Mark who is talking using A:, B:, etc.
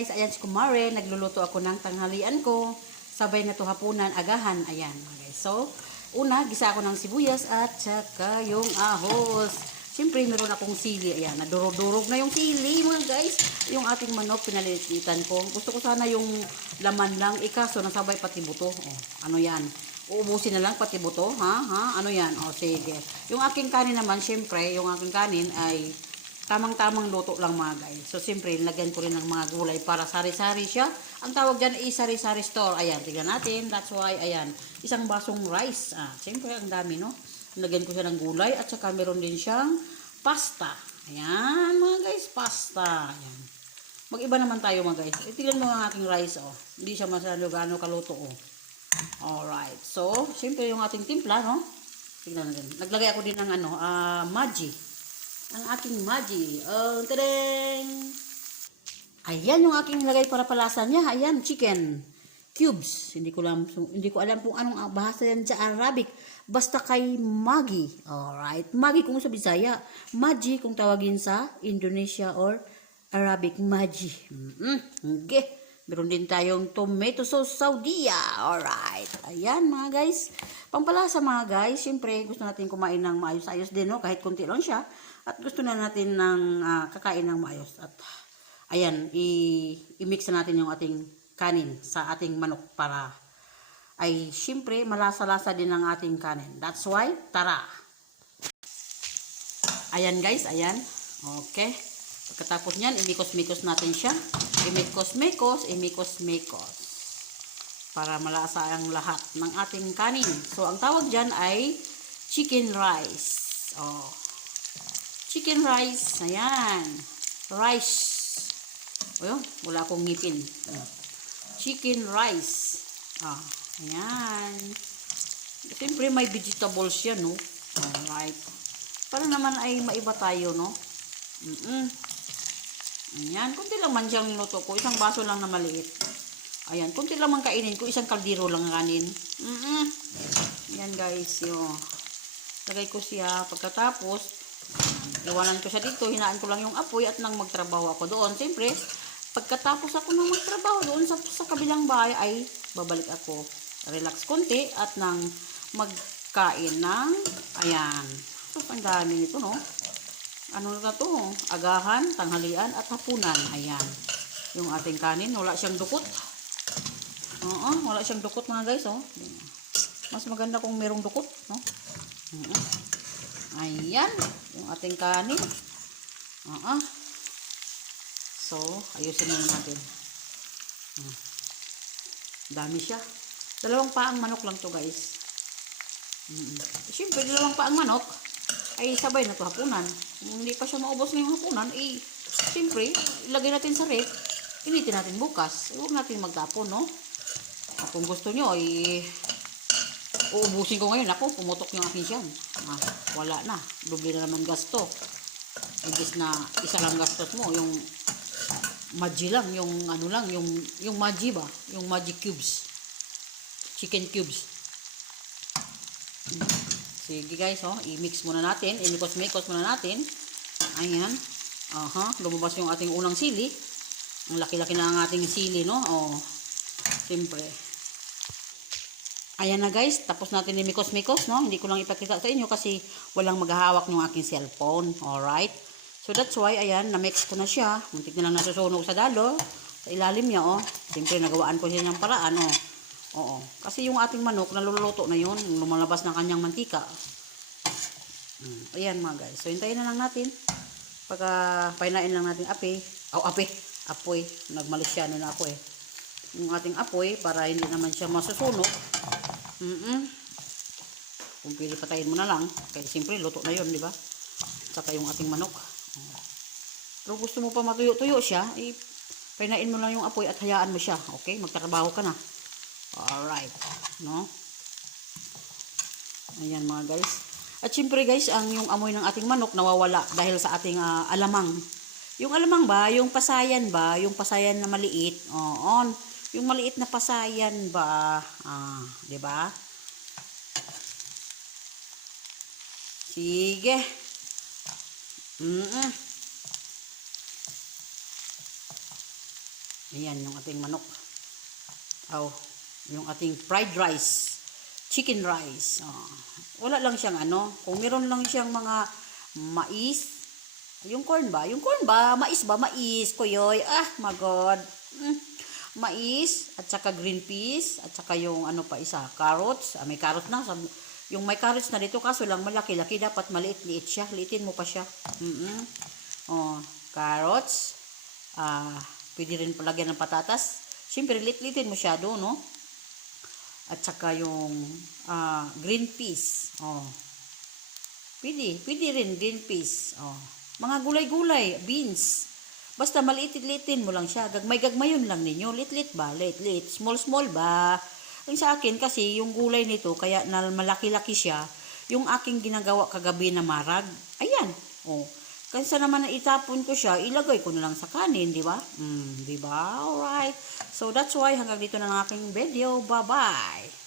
A: guys, ayan si Kumare, nagluluto ako ng tanghalian ko. Sabay na to hapunan, agahan, ayan mga guys. So, una, gisa ako ng sibuyas at saka yung ahos. Siyempre, meron akong sili, ayan, nadurog-durog na yung sili mga guys. Yung ating manok, pinalititan ko. Gusto ko sana yung laman lang, ikaso nasabay pati buto. Oh, ano yan? Uubusin na lang pati buto, ha? Ha? Ano yan? O, sige. Yung aking kanin naman, siyempre, yung aking kanin ay tamang-tamang luto lang mga guys. So, siyempre, lagyan ko rin ng mga gulay para sari-sari siya. Ang tawag dyan ay sari-sari store. Ayan, tignan natin. That's why, ayan, isang basong rice. Ah, siyempre, ang dami, no? Lagyan ko siya ng gulay at saka meron din siyang pasta. Ayan, mga guys, pasta. Ayan. Mag-iba naman tayo mga guys. Tignan mo ang aking rice, oh. Hindi siya masyado gaano kaluto, oh. Alright. So, siyempre yung ating timpla, no? Tignan natin. Naglagay ako din ng ano, ah, Maggi. Ang aking Maggi. Oh, tadeng! Ayan yung aking nilagay para palasa niya. Ayan, chicken cubes. Hindi ko alam, hindi ko alam kung anong bahasa yan sa Arabic. Basta kay Maggi. Alright. Maggi kung sa Bisaya. Maggi kung tawagin sa Indonesia or Arabic Maggi. Mm-mm. Okay. Meron din tayong tomato sauce Saudia. Alright. Ayan mga guys. Pampalasa mga guys. Siyempre gusto natin kumain ng maayos-ayos din. No? Kahit konti lang siya. At gusto na natin ng ah, kakain ng maayos. At ayan, i-mix na natin yung ating kanin sa ating manok para ay siyempre malasa-lasa din ang ating kanin. That's why, tara! Ayan guys, ayan. Okay. Pagkatapos niyan, imikos-mikos natin siya. Imikos-mikos, imikos-mikos. Para malasa ang lahat ng ating kanin. So, ang tawag dyan ay chicken rice. Oh. Chicken rice. Ayan. Rice. O wala akong ngipin. Chicken rice. Ah, ayan. Siyempre may vegetables yan, no? Alright. Para naman ay maiba tayo, no? Mm-mm. Ayan, kunti lang man siyang luto ko. Isang baso lang na maliit. Ayan, kunti lang man kainin ko. Isang kaldero lang kanin. Mm-mm. Ayan, guys. Yo. Lagay ko siya. Pagkatapos, iwanan ko siya dito. Hinaan ko lang yung apoy at nang magtrabaho ako doon. Siyempre, pagkatapos ako nang magtrabaho doon sa, sa kabilang bahay ay babalik ako. Relax konti at nang magkain ng ayan. So, ang dami nito, no? Ano na to? Agahan, tanghalian, at hapunan. Ayan. Yung ating kanin, wala siyang dukot. Oo, wala siyang dukot mga guys, oh. Mas maganda kung merong dukot, no? Oo. Ayan, yung ating kanin. Oo. So, ayusin na natin. Hmm. Dami siya. Dalawang paang manok lang to guys. Mm Siyempre, dalawang paang manok ay sabay na to hapunan. Kung hindi pa siya maubos ngayong hapunan, eh, siyempre, ilagay natin sa rep, initin natin bukas. Huwag natin magtapon, no? At kung gusto nyo, ay uubusin ko ngayon. Ako, pumutok yung aking siyan. Ah, wala na. Doble na naman gasto. Imbis na isa lang gastos mo, yung Maggi lang, yung ano lang, yung, yung Maggi ba? Yung Maggi cubes. Chicken cubes. Sige guys, oh, i-mix muna natin. I-mikos-mikos muna natin. Ayan. Aha, lumabas yung ating unang sili. Ang laki-laki na ang ating sili, no? Oh, siyempre. Ayan na guys, tapos natin i-mikos-mikos, no? Hindi ko lang ipakita sa inyo kasi walang maghahawak ng aking cellphone. Alright? So that's why, ayan, na-mix ko na siya. Muntik na lang nasusunog sa dalo. Sa ilalim niya, oh. Siyempre, nagawaan ko siya ng paraan, oh. Oo. Kasi yung ating manok, naluluto na yun. Lumalabas ng kanyang mantika. Mm. Ayan mga guys. So, hintayin na lang natin. Pagka painain lang natin api. Oh, api. Apoy. Nagmalisyano na ako eh. Yung ating apoy, para hindi naman siya masusunog. Mm -mm. Kung pili patayin mo na lang. Kaya siyempre, luto na yun, di ba? Saka yung ating manok. Pero gusto mo pa matuyo-tuyo siya, eh, painain mo lang yung apoy at hayaan mo siya. Okay? Magtrabaho ka na. Alright. No? Ayan mga guys. At syempre guys, ang yung amoy ng ating manok nawawala dahil sa ating ah, alamang. Yung alamang ba, yung pasayan ba, yung pasayan na maliit, oo, yung maliit na pasayan ba, ah, 'di ba? Sige. Mm. -mm. Ayan, yung ating manok. Oh, yung ating fried rice. Chicken rice. Oh. Wala lang siyang ano. Kung meron lang siyang mga mais. Yung corn ba? Yung corn ba? Mais ba? Mais, kuyoy. Ah, my God. Mm. Mais, at saka green peas, at saka yung ano pa isa, carrots. Ah, may carrot na. Yung may carrots na dito, kaso lang malaki-laki. Dapat maliit-liit siya. Liitin mo pa siya. Mm Oh, carrots. Ah, pwede rin palagyan ng patatas. Siyempre, lit-litin mo siya doon, no? At saka yung ah, green peas. Oh. Pwede. Pwede rin green peas. Oh. Mga gulay-gulay, beans. Basta maliit-liitin mo lang siya. Gagmay-gagmayon lang ninyo. Lit-lit ba? Lit-lit. Small-small ba? Ang sa akin kasi, yung gulay nito, kaya na malaki-laki siya, yung aking ginagawa kagabi na marag, ayan. Oh. Kaysa naman na itapon ko siya, ilagay ko na lang sa kanin, di ba? Mm, di ba? Alright. So, that's why hanggang dito na ang aking video. Bye-bye.